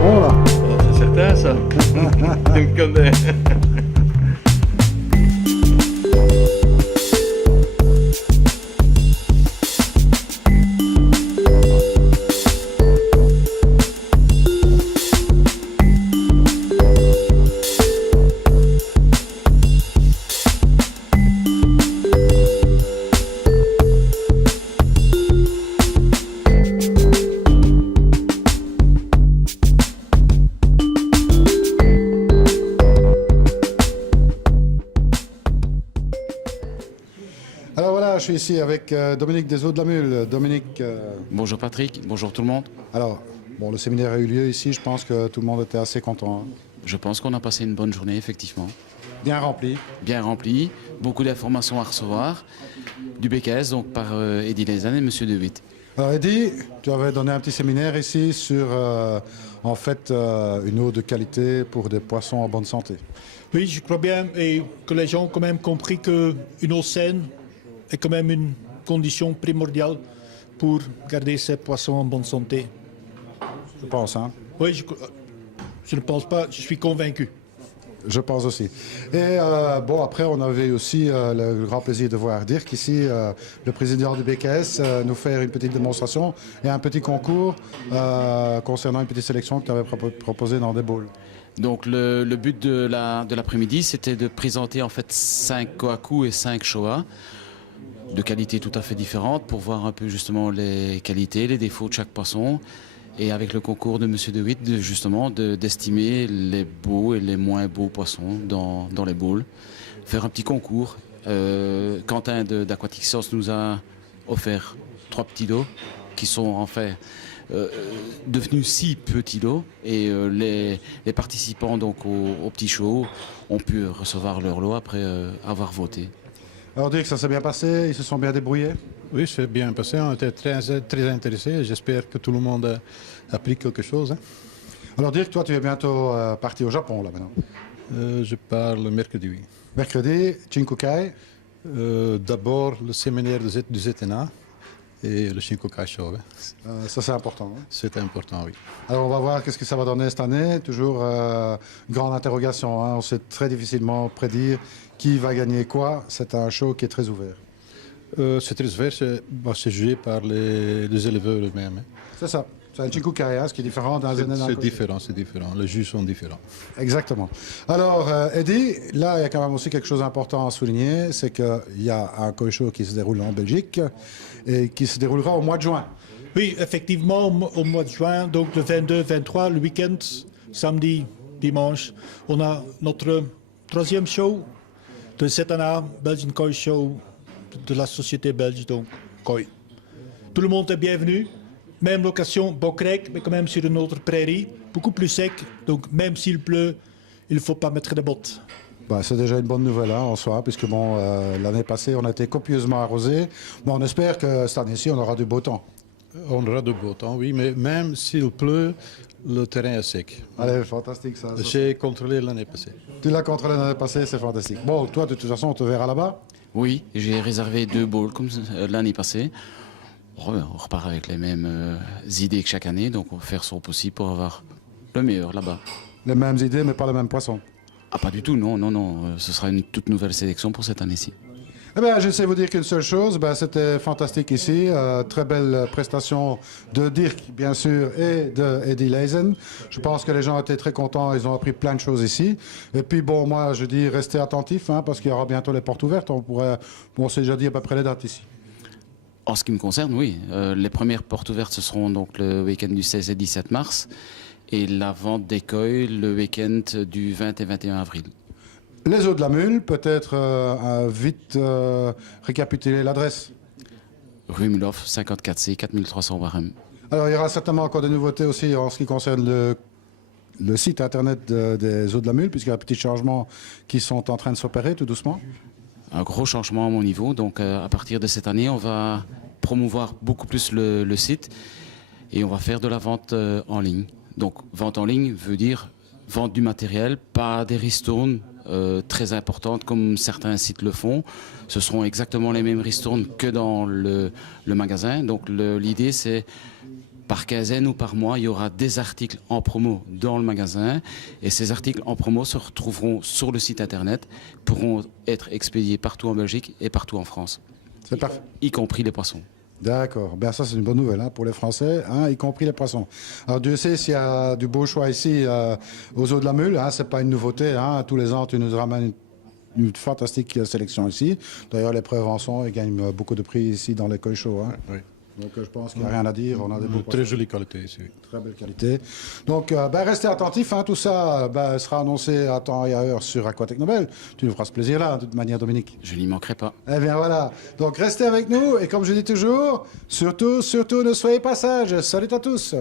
bon là. Oh, c'est certain ça. Tu me connais. Alors voilà, je suis ici avec Dominique des Eaux de la Mule. Dominique, Bonjour Patrick, bonjour tout le monde. alors, bon, le séminaire a eu lieu ici, je pense que tout le monde était assez content, hein. Je pense qu'on a passé une bonne journée, effectivement. Bien rempli. Bien remplie, beaucoup d'informations à recevoir. Du BKS, donc par Eddie Lezen et Monsieur De Witt. Alors Eddy, tu avais donné un petit séminaire ici sur, en fait, une eau de qualité pour des poissons en bonne santé. Oui, je crois bien et que les gens ont quand même compris qu'une eau saine est quand même une condition primordiale pour garder ces poissons en bonne santé. Je pense, hein. Oui, je ne pense pas, je suis convaincu. Je pense aussi. Et bon, après, on avait aussi le grand plaisir de voir Dirk ici, le président du BKS, nous faire une petite démonstration et un petit concours concernant une petite sélection que tu avais proposée dans des bowls. Donc le but de l'après-midi, c'était de présenter en fait 5 Kohaku et 5 Showa de qualités tout à fait différentes pour voir un peu justement les qualités, les défauts de chaque poisson. Et avec le concours de Monsieur De Witt, justement, d'estimer les beaux et les moins beaux poissons dans les bowls. Faire un petit concours. Quentin d'Aquatic Science nous a offert 3 petits lots qui sont en fait devenus 6 petits lots. Et les participants donc au petit show ont pu recevoir leur lot après avoir voté. Alors Dirk, ça s'est bien passé, ils se sont bien débrouillés? Oui, c'est bien passé. On était très intéressés. J'espère que tout le monde a appris quelque chose, hein. Alors Dirk, toi tu es bientôt parti au Japon là maintenant. Je parle mercredi, oui. Mercredi, Chinkukai. D'abord le séminaire du ZNA et le Shinkokai Show, hein. Ça c'est important, hein. C'est important, oui. Alors on va voir qu'est-ce que ça va donner cette année. Toujours grande interrogation, hein. On sait très difficilement prédire qui va gagner quoi. C'est un show qui est très ouvert. C'est très ouvert, c'est jugé par les éleveurs eux-mêmes, hein. C'est ça. C'est un Chinkukai, hein, ce qui est différent d'un ZNA. C'est différent, c'est différent. Les juges sont différents. Exactement. Alors, Eddy, là, il y a quand même aussi quelque chose d'important à souligner, c'est qu'il y a un Koi Show qui se déroule en Belgique et qui se déroulera au mois de juin. Oui, effectivement, au mois de juin, donc le 22, 23, le week-end, samedi, dimanche, on a notre 3e show de ZNA, Belgian Koi Show, de la société belge, donc Koi. Tout le monde est bienvenu. Même location, Bokrijk, mais quand même sur une autre prairie, beaucoup plus sec. Donc même s'il pleut, il ne faut pas mettre des bottes. Bah, c'est déjà une bonne nouvelle, hein, en soi, puisque bon, l'année passée, on a été copieusement arrosé. Bon, on espère que cette année-ci, on aura du beau temps. On aura du beau temps, oui, mais même s'il pleut, le terrain est sec. Allez, fantastique ça. J'ai contrôlé l'année passée. Tu l'as contrôlé l'année passée, c'est fantastique. Bon, toi, de toute façon, on te verra là-bas. Oui, j'ai réservé 2 bowls comme l'année passée. On repart avec les mêmes idées que chaque année, donc on va faire son possible pour avoir le meilleur là-bas. Les mêmes idées, mais pas les mêmes poissons. Ah, pas du tout, non, non, non. Ce sera une toute nouvelle sélection pour cette année-ci. Eh bien, je sais vous dire qu'une seule chose, ben, c'était fantastique ici. Très belle prestation de Dirk, bien sûr, et de Eddie Lezen. Je pense que les gens étaient très contents, ils ont appris plein de choses ici. Et puis, bon, moi, je dis restez attentifs, hein, parce qu'il y aura bientôt les portes ouvertes. On s'est déjà dit à peu près les dates ici. En ce qui me concerne, oui. Les premières portes ouvertes, ce seront donc le week-end du 16 et 17 mars. Et la vente des koi le week-end du 20 et 21 avril. Les Eaux de la Mule, peut-être vite récapituler l'adresse. Rue Mulhoff, 54C, 4300 Warem. Alors, il y aura certainement encore des nouveautés aussi en ce qui concerne le site internet des Eaux de la Mule, puisqu'il y a des petits changements qui sont en train de s'opérer tout doucement. Un gros changement à mon niveau. Donc, à partir de cette année, on va promouvoir beaucoup plus le site et on va faire de la vente en ligne. Donc, vente en ligne veut dire vente du matériel, pas des ristournes très importantes comme certains sites le font. Ce seront exactement les mêmes ristournes que dans le magasin. Donc, l'idée, c'est par quinzaine ou par mois, il y aura des articles en promo dans le magasin. Et ces articles en promo se retrouveront sur le site internet, pourront être expédiés partout en Belgique et partout en France, C'est parfait. y compris les poissons. D'accord. Ben ça, c'est une bonne nouvelle hein, pour les Français, hein, y compris les poissons. Alors, Dieu sait s'il y a du beau choix ici aux eaux de la Mule. Hein, c'est pas une nouveauté. Hein, tous les ans, tu nous ramènes une fantastique sélection ici. D'ailleurs, les préventions, ils gagnent beaucoup de prix ici dans les shows. Hein. Oui. Donc, je pense qu'il n'y a rien à dire. On a des beaux Très jolie qualité ici. Très belle qualité. Donc, restez attentifs. Hein, tout ça sera annoncé à temps et à heure sur Aquatech Nobel. Tu nous feras ce plaisir-là, de toute manière, Dominique. Je n'y manquerai pas. Eh bien, voilà. Donc, restez avec nous. Et comme je dis toujours, surtout, ne soyez pas sages. Salut à tous.